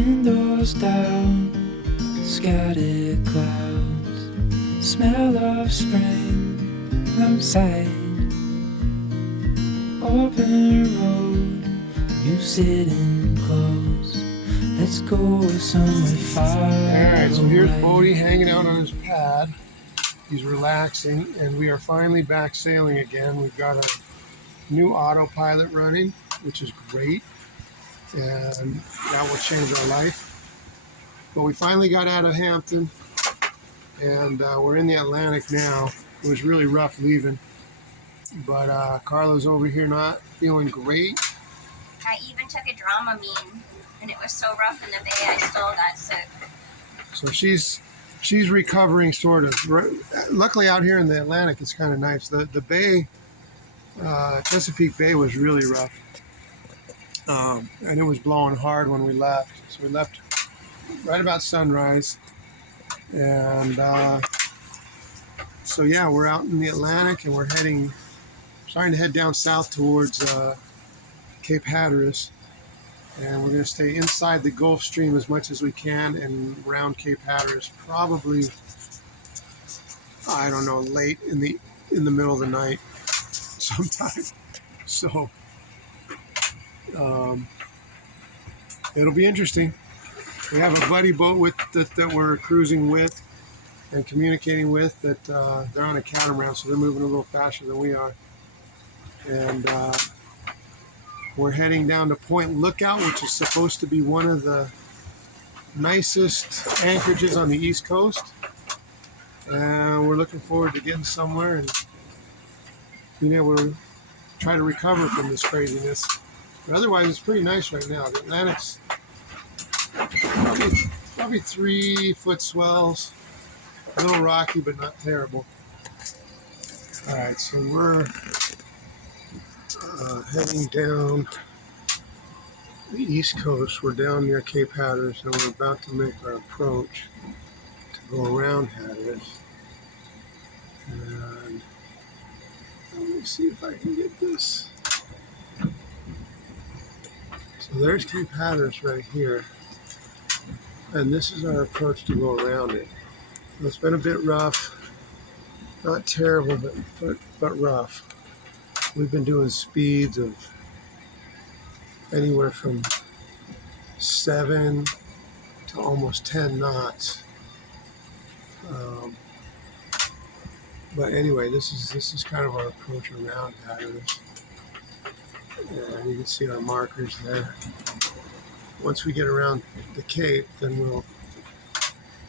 Windows down, scattered clouds, smell of spring outside. Open road, you sitting close. Let's go somewhere far. Alright, so here's Bodhi hanging out on his pad. He's relaxing, and we are finally back sailing again. We've got a new autopilot running, which is great, and that will change our life. But we finally got out of Hampton, and we're in the Atlantic now. It was really rough leaving, but Carla's over here not feeling great. I even took a Dramamine, and it was so rough in the bay I still got sick. So she's recovering, sort of. Luckily out here in the Atlantic it's kind of nice. The bay, Chesapeake Bay, was really rough, and it was blowing hard when we left. So we left right about sunrise, and so yeah, we're out in the Atlantic, and we're starting to head down south towards Cape Hatteras, and we're going to stay inside the Gulf Stream as much as we can and around Cape Hatteras, probably, I don't know, late in the middle of the night sometime. So it'll be interesting. We have a buddy boat that we're cruising with and communicating with, that they're on a catamaran, so they're moving a little faster than we are. And we're heading down to Point Lookout, which is supposed to be one of the nicest anchorages on the East Coast. And we're looking forward to getting somewhere and being able to try to recover from this craziness. But otherwise, it's pretty nice right now. The Atlantic's probably 3-foot swells, a little rocky, but not terrible. All right, so we're heading down the East Coast. We're down near Cape Hatteras, and we're about to make our approach to go around Hatteras. And let me see if I can get this. So there's Cape Hatteras right here, and this is our approach to go around it. It's been a bit rough, not terrible, but rough. We've been doing speeds of anywhere from 7 to almost 10 knots. But anyway, this is kind of our approach around Hatteras. And you can see our markers there. Once we get around the Cape, then we'll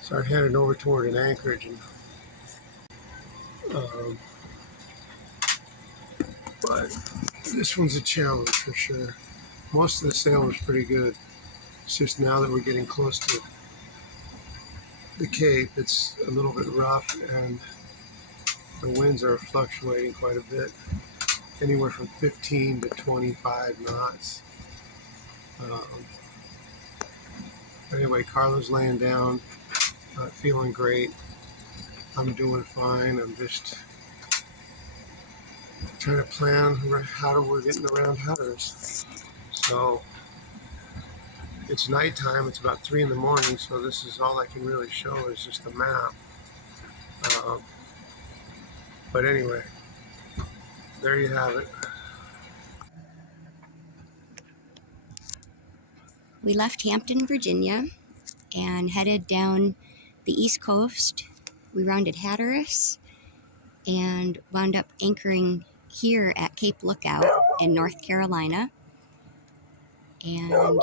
start heading over toward an anchorage. But this one's a challenge for sure. Most of the sail was pretty good. It's just now that we're getting close to the Cape, it's a little bit rough, and the winds are fluctuating quite a bit, anywhere from 15 to 25 knots. Anyway, Carla's laying down, not feeling great. I'm doing fine. I'm just trying to plan how we're getting around Hatteras. So it's nighttime. It's about 3 in the morning, so this is all I can really show is just a map. But anyway, there you have it. We left Hampton, Virginia, and headed down the East Coast. We rounded Hatteras and wound up anchoring here at Cape Lookout in North Carolina. And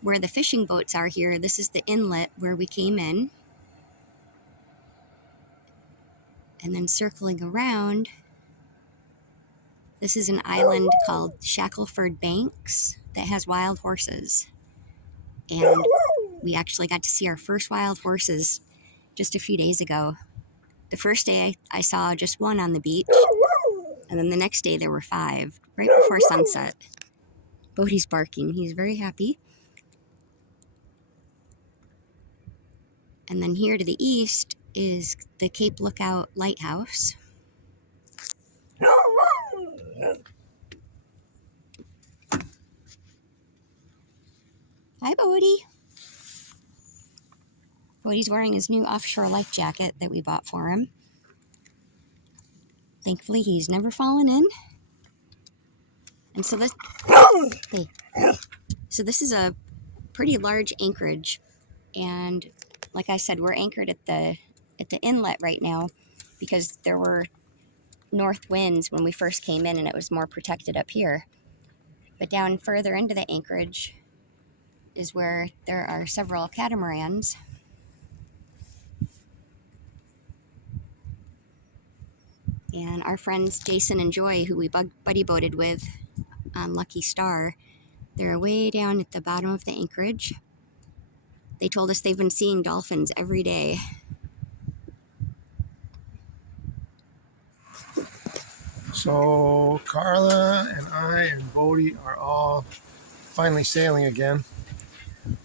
where the fishing boats are here, this is the inlet where we came in. And then circling around, this is an island called Shackleford Banks that has wild horses. And we actually got to see our first wild horses just a few days ago. The first day I saw just one on the beach, and then the next day there were 5, right before sunset. Bodhi's barking, he's very happy. And then here to the east is the Cape Lookout Lighthouse. Hi, Bodhi. Bodhi's wearing his new offshore life jacket that we bought for him. Thankfully, he's never fallen in. And so this, hey, so this is a pretty large anchorage, and like I said, we're anchored at the inlet right now because there were north winds when we first came in, and it was more protected up here. But down further into the anchorage is where there are several catamarans. And our friends Jason and Joy, who we buddy boated with on Lucky Star, they're way down at the bottom of the anchorage. They told us they've been seeing dolphins every day. So Carla and I and Bodhi are all finally sailing again.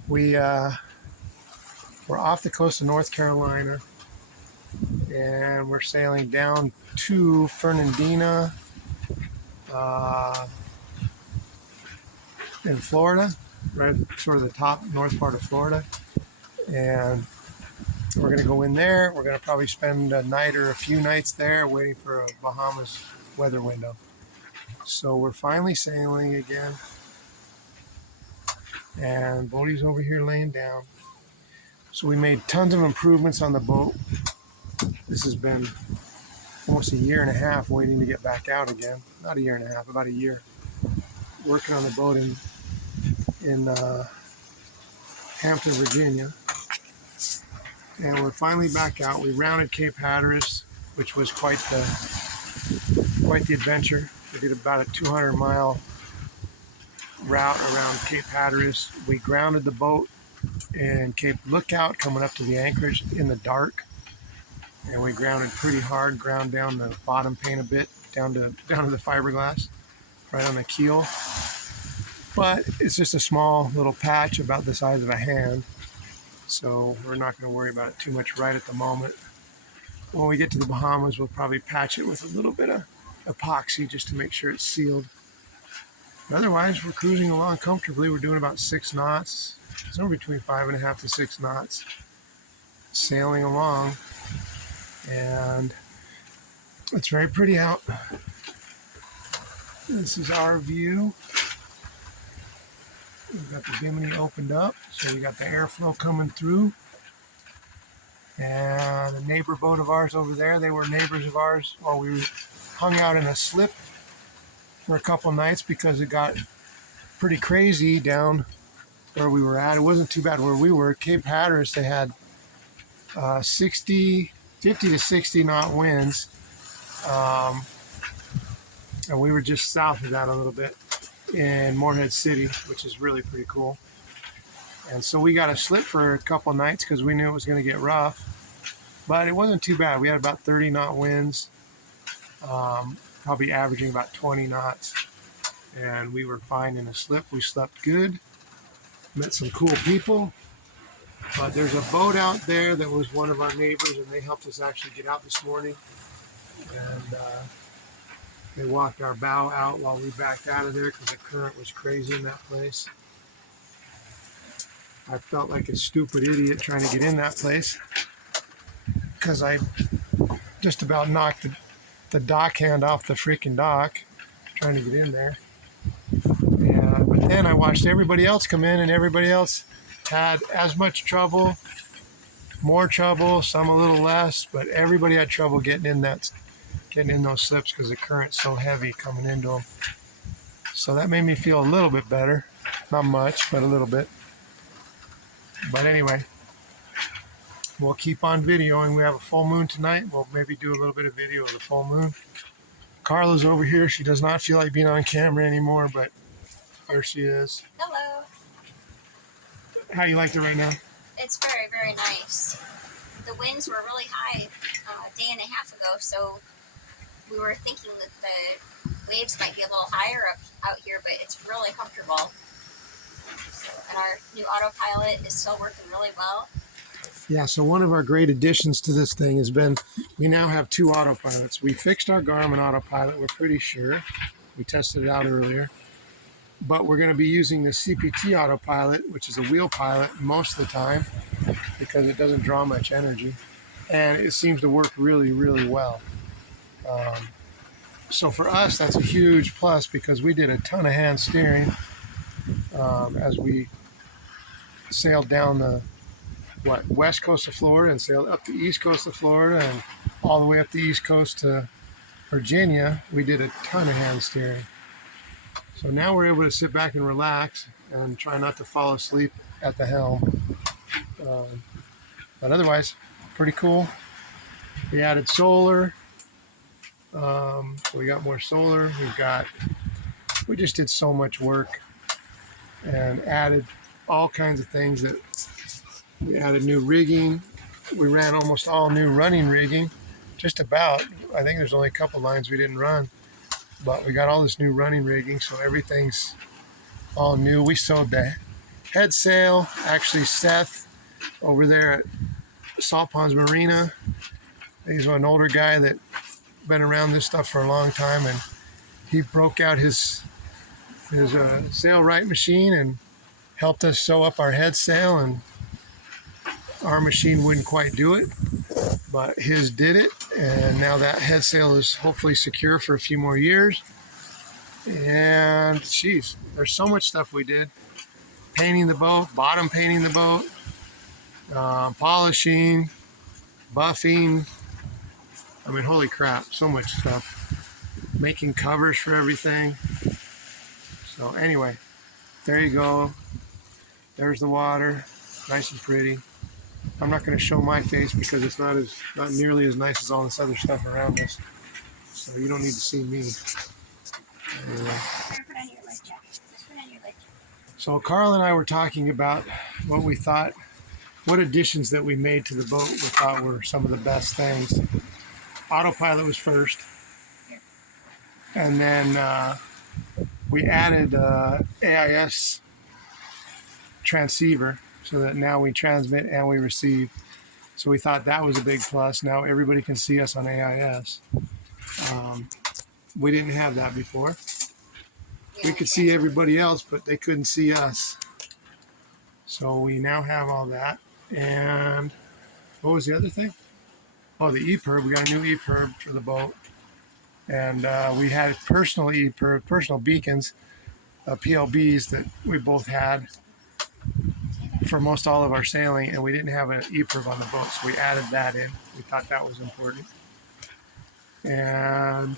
We're off the coast of North Carolina, and we're sailing down to Fernandina in Florida, right sort of the top north part of Florida. And we're going to go in there. We're going to probably spend a night or a few nights there waiting for a Bahamas weather window. So we're finally sailing again. And Bodhi's over here laying down. So we made tons of improvements on the boat. This has been almost a year and a half waiting to get back out again. Not a year and a half, about a year. Working on the boat in Hampton, Virginia. And we're finally back out. We rounded Cape Hatteras, which was quite the adventure. We did about a 200-mile route around Cape Hatteras. We grounded the boat in Cape Lookout, coming up to the anchorage in the dark. And we grounded pretty hard, ground down the bottom pane a bit, down to the fiberglass, right on the keel. But it's just a small little patch about the size of a hand. So we're not going to worry about it too much right at the moment. When we get to the Bahamas, we'll probably patch it with a little bit of epoxy just to make sure it's sealed. But otherwise, we're cruising along comfortably. We're doing about 6 knots, somewhere between 5.5 to 6 knots, sailing along. And it's very pretty out. This is our view. We've got the bimini opened up, so we got the airflow coming through. And a neighbor boat of ours over there, they were neighbors of ours while we hung out in a slip for a couple nights because it got pretty crazy down where we were at. It wasn't too bad where we were. Cape Hatteras, they had 50 to 60 knot winds. And we were just south of that a little bit in Morehead City, which is really pretty cool. And so we got a slip for a couple nights because we knew it was going to get rough. But it wasn't too bad. We had about 30 knot winds, probably averaging about 20 knots. And we were fine in a slip. We slept good, met some cool people. But there's a boat out there that was one of our neighbors, and they helped us actually get out this morning. And they walked our bow out while we backed out of there because the current was crazy in that place. I felt like a stupid idiot trying to get in that place because I just about knocked the dock hand off the freaking dock trying to get in there. But then I watched everybody else come in, and everybody else had as much trouble, more trouble, some a little less, but everybody had trouble getting in those slips because the current's so heavy coming into them. So that made me feel a little bit better. Not much, but a little bit. But anyway, we'll keep on videoing. We have a full moon tonight. We'll maybe do a little bit of video of the full moon. Carla's over here. She does not feel like being on camera anymore, but there she is. Hello. How do you like it right now? It's very, very nice. The winds were really high a day and a half ago, so we were thinking that the waves might be a little higher out here, but it's really comfortable. And our new autopilot is still working really well. Yeah, so one of our great additions to this thing has been we now have 2 autopilots. We fixed our Garmin autopilot, we're pretty sure. We tested it out earlier. But we're going to be using the CPT autopilot, which is a wheel pilot most of the time. because it doesn't draw much energy, and it seems to work really, really well. So for us, that's a huge plus because we did a ton of hand steering as we sailed down the west coast of Florida and sailed up the east coast of Florida and all the way up the east coast to Virginia. We did a ton of hand steering. So now we're able to sit back and relax and try not to fall asleep at the helm. But otherwise, pretty cool. We added solar. So we got more solar. We just did so much work and added all kinds of things. That we added new rigging. We ran almost all new running rigging, just about. I think there's only a couple lines we didn't run, but we got all this new running rigging, so everything's all new. We sewed the head sail. Actually, Seth over there at Salt Ponds Marina, he's an older guy that been around this stuff for a long time, and he broke out his sailright machine and helped us sew up our head sail, and our machine wouldn't quite do it, but his did it, and now that head sail is hopefully secure for a few more years. And geez, there's so much stuff we did. Painting the boat, bottom painting the boat, polishing, buffing. I mean, holy crap, so much stuff. Making covers for everything. So anyway, there you go. There's the water, nice and pretty. I'm not going to show my face because it's not nearly as nice as all this other stuff around us. So you don't need to see me. Anyway. So Carl and I were talking about what additions that we made to the boat we thought were some of the best things. Autopilot was first, and then we added AIS transceiver so that now we transmit and we receive. So we thought that was a big plus. Now everybody can see us on AIS. We didn't have that before. We could see everybody else, but they couldn't see us. So we now have all that. And what was the other thing? Oh, the EPIRB. We got a new EPIRB for the boat. And we had personal EPIRB, personal beacons, PLBs that we both had for most all of our sailing, and we didn't have an EPIRB on the boat, so we added that in. We thought that was important. And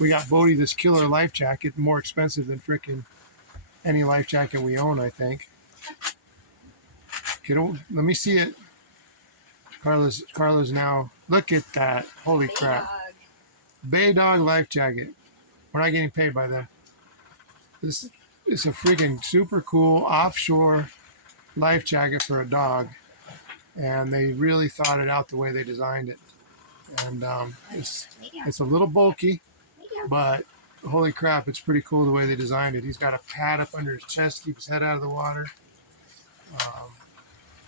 we got Bodhi this killer life jacket, more expensive than frickin' any life jacket we own, I think. Let me see it. Carla's now, look at that. Holy crap. Bay Dog life jacket. We're not getting paid by them. This is a freaking super cool offshore life jacket for a dog. And they really thought it out the way they designed it. And it's a little bulky, but holy crap, it's pretty cool the way they designed it. He's got a pad up under his chest to keep his head out of the water.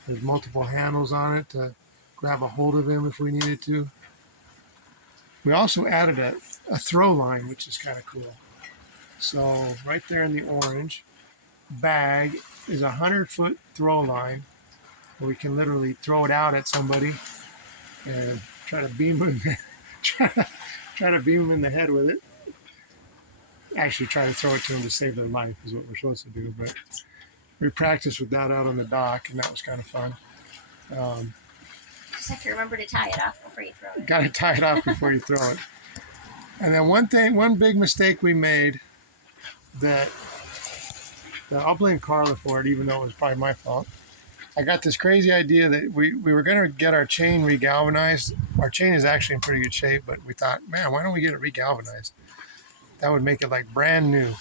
There's multiple handles on it to grab a hold of him if we needed to. We also added a throw line, which is kind of cool. So right there in the orange bag is a 100-foot throw line where we can literally throw it out at somebody and try to beam them in the head with it. Actually try to throw it to them to save their life is what we're supposed to do, but we practiced with that out on the dock, and that was kind of fun. Just have to remember to tie it off before you throw it. Got to tie it off before you throw it. And then one big mistake we made that I'll blame Carla for it, even though it was probably my fault. I got this crazy idea that we were going to get our chain regalvanized. Our chain is actually in pretty good shape, but we thought, man, why don't we get it regalvanized? That would make it like brand new.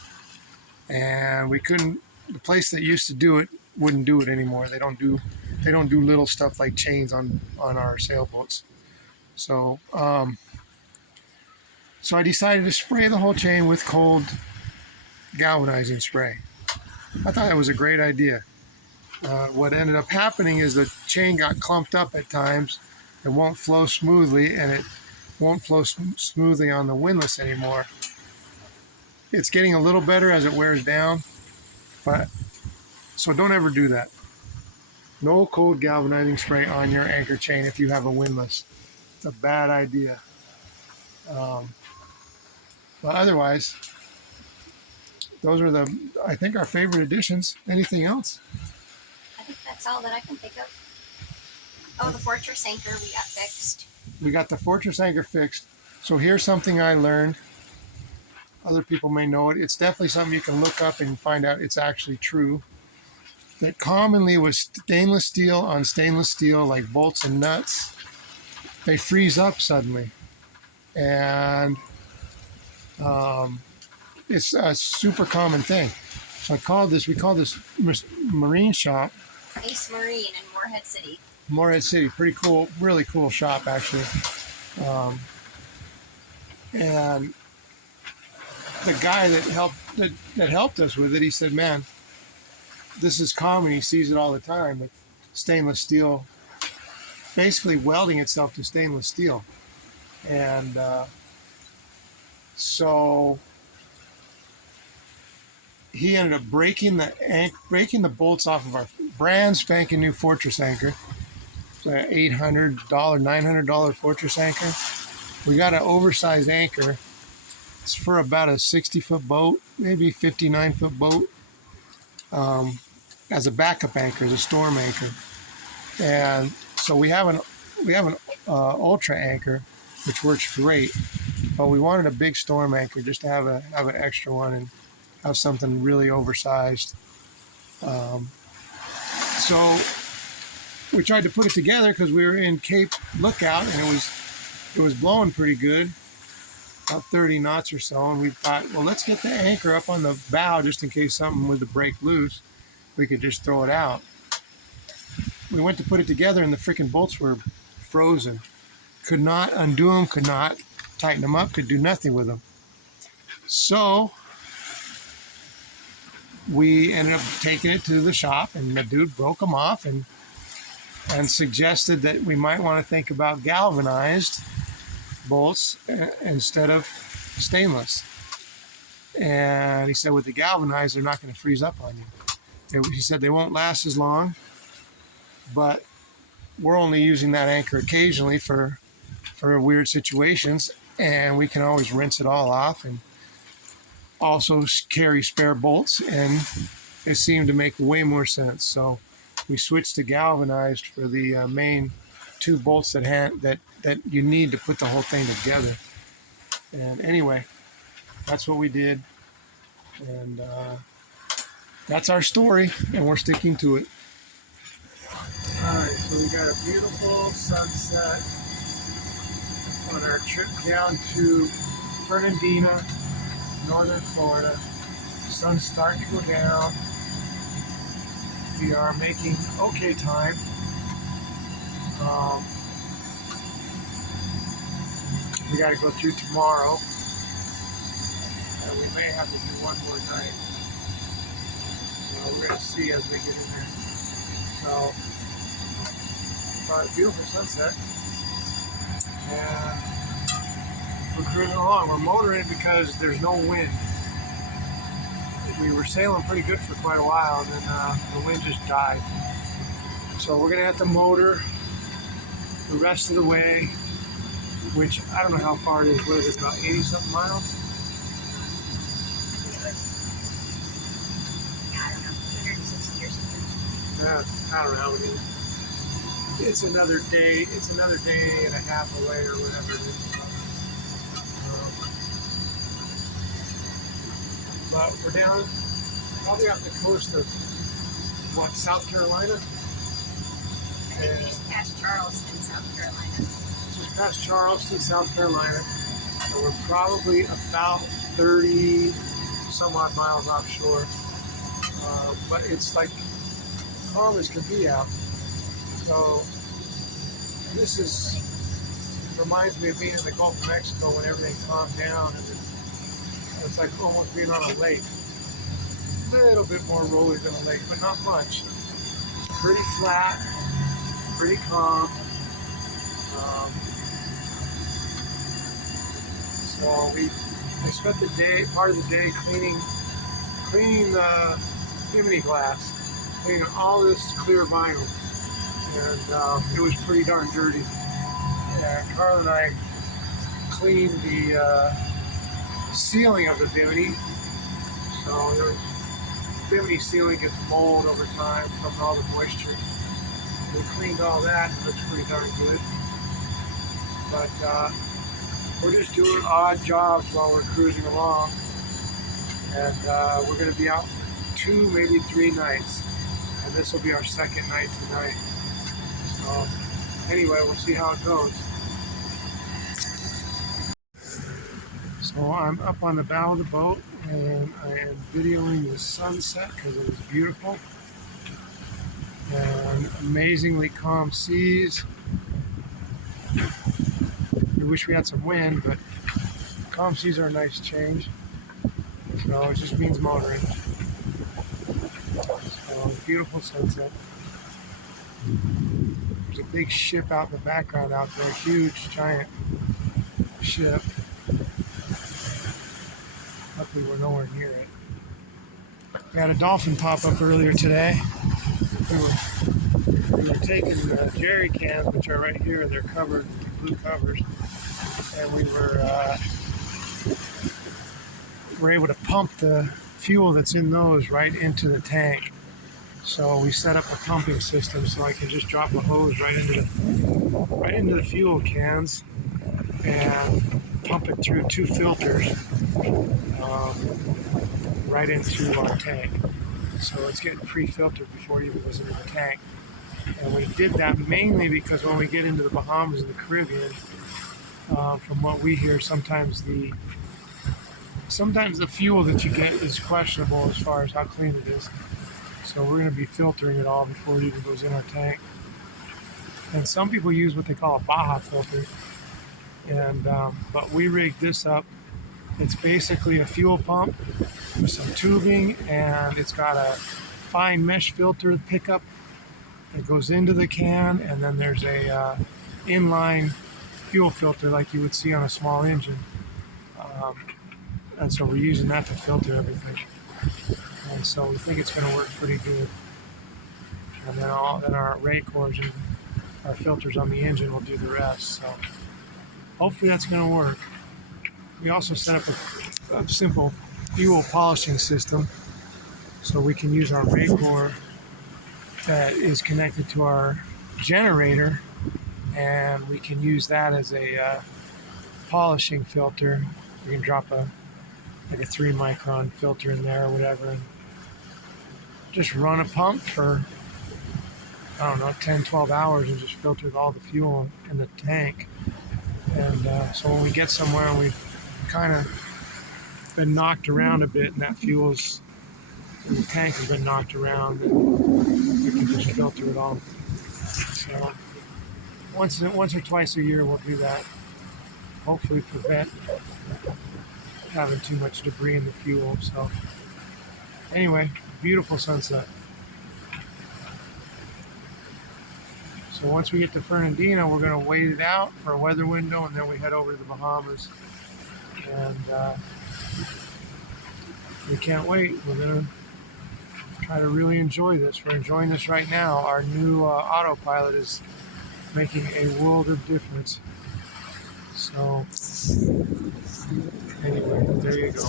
And we couldn't. The place that used to do it wouldn't do it anymore. They don't do little stuff like chains on our sailboats. So I decided to spray the whole chain with cold galvanizing spray. I thought that was a great idea. What ended up happening is the chain got clumped up at times. It won't flow smoothly, and it won't flow smoothly on the windlass anymore. It's getting a little better as it wears down. But so don't ever do that. No cold galvanizing spray on your anchor chain if you have a windlass. It's a bad idea. But otherwise, those are I think, our favorite additions. Anything else? I think that's all that I can think of. Oh, the fortress anchor we got fixed. We got the fortress anchor fixed. So here's something I learned. Other people may know it. It's definitely something you can look up and find out it's actually true. That commonly with stainless steel on stainless steel, like bolts and nuts, they freeze up suddenly. And it's a super common thing. So we call this marine shop Ace Marine in Morehead City. Morehead City. Pretty cool, really cool shop, actually. And the guy that helped us with it, he said, man, this is common. He sees it all the time. But stainless steel basically welding itself to stainless steel. And so he ended up breaking the bolts off of our brand spanking new fortress anchor. It's an $800, $900 fortress anchor. We got an oversized anchor. It's for about a 60-foot boat, maybe 59-foot boat, as a backup anchor, as a storm anchor. And so we have an ultra anchor, which works great. But we wanted a big storm anchor just to have an extra one and have something really oversized. So we tried to put it together because we were in Cape Lookout and it was blowing pretty good, about 30 knots or so. And we thought, well, let's get the anchor up on the bow just in case something were to break loose. We could just throw it out. We went to put it together and the freaking bolts were frozen. Could not undo them, could not tighten them up, could do nothing with them. So we ended up taking it to the shop, and the dude broke them off and suggested that we might want to think about galvanized bolts instead of stainless. And he said with the galvanized, they're not going to freeze up on you. He said they won't last as long, but we're only using that anchor occasionally for weird situations, and we can always rinse it all off and also carry spare bolts, and it seemed to make way more sense. So we switched to galvanized for the main two bolts that you need to put the whole thing together. And anyway, that's what we did, and that's our story, and we're sticking to it. All right, so we got a beautiful sunset on our trip down to Fernandina, northern Florida. Sun's starting to go down. We are making okay time. We got to go through tomorrow, and we may have to do one more night. We're going to see as we get in there. So, a beautiful sunset, and we're cruising along. We're motoring because there's no wind. We were sailing pretty good for quite a while, and then the wind just died. So we're going to have to motor the rest of the way, which I don't know how far it is. What is it, about 80-something miles? I don't know, 260 or something. I don't know how it is. It's another day. It's another day and a half away, or whatever it is. But we're down probably off the coast of South Carolina. I think just past Charleston, South Carolina. Just past Charleston, South Carolina. And we're probably about 30 some odd miles offshore. But it's like calm as can be out. So this reminds me of being in the Gulf of Mexico when everything calmed down, and it's like almost being on a lake. A little bit more rolling than a lake, but not much. Pretty flat, pretty calm. So I spent part of the day cleaning the chimney glass, cleaning all this clear vinyl. and it was pretty darn dirty. And Carla and I cleaned the ceiling of the bimini. So the bimini ceiling gets mold over time from all the moisture. We cleaned all that. It looks pretty darn good. But we're just doing odd jobs while we're cruising along. And we're going to be out 2, maybe 3 nights. And this will be our second night tonight. So anyway, we'll see how it goes. So I'm up on the bow of the boat and I am videoing the sunset because it was beautiful. And amazingly calm seas. We wish we had some wind, but calm seas are a nice change. So it just means motoring. So beautiful sunset. There's a big ship out in the background out there, huge, giant ship. Luckily we're nowhere near it. We had a dolphin pop up earlier today. We were taking jerry cans, which are right here. They're covered with blue covers, and we were able to pump the fuel that's in those right into the tank. So we set up a pumping system so I can just drop a hose right into the fuel cans and pump it through 2 filters right into our tank. So it's getting pre-filtered before it even goes into the tank. And we did that mainly because when we get into the Bahamas and the Caribbean, from what we hear, sometimes the fuel that you get is questionable as far as how clean it is. So we're going to be filtering it all before it even goes in our tank. And some people use what they call a Baja filter. And but we rigged this up. It's basically a fuel pump with some tubing, and it's got a fine mesh filter pickup that goes into the can, and then there's a inline fuel filter like you would see on a small engine. And so we're using that to filter everything. And so we think it's going to work pretty good. And then our racors and our filters on the engine will do the rest. So hopefully that's going to work. We also set up a simple fuel polishing system so we can use our racor that is connected to our generator, and we can use that as a polishing filter. We can drop a 3 micron filter in there or whatever, and just run a pump for, 10, 12 hours and just filter all the fuel in the tank. And so when we get somewhere and we've kind of been knocked around a bit and that fuel's and the tank has been knocked around, and we can just filter it all. So once or twice a year we'll do that. Hopefully prevent having too much debris in the fuel. So anyway, beautiful sunset. So once we get to Fernandina, we're going to wait it out for a weather window, and then we head over to the Bahamas. And we can't wait. We're going to try to really enjoy this. We're enjoying this right now. Our new autopilot is making a world of difference. So anyway, there you go.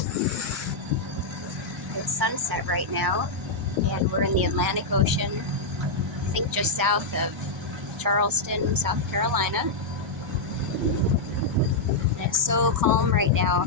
It's sunset right now, and we're in the Atlantic Ocean, I think just south of Charleston, South Carolina. And it's so calm right now.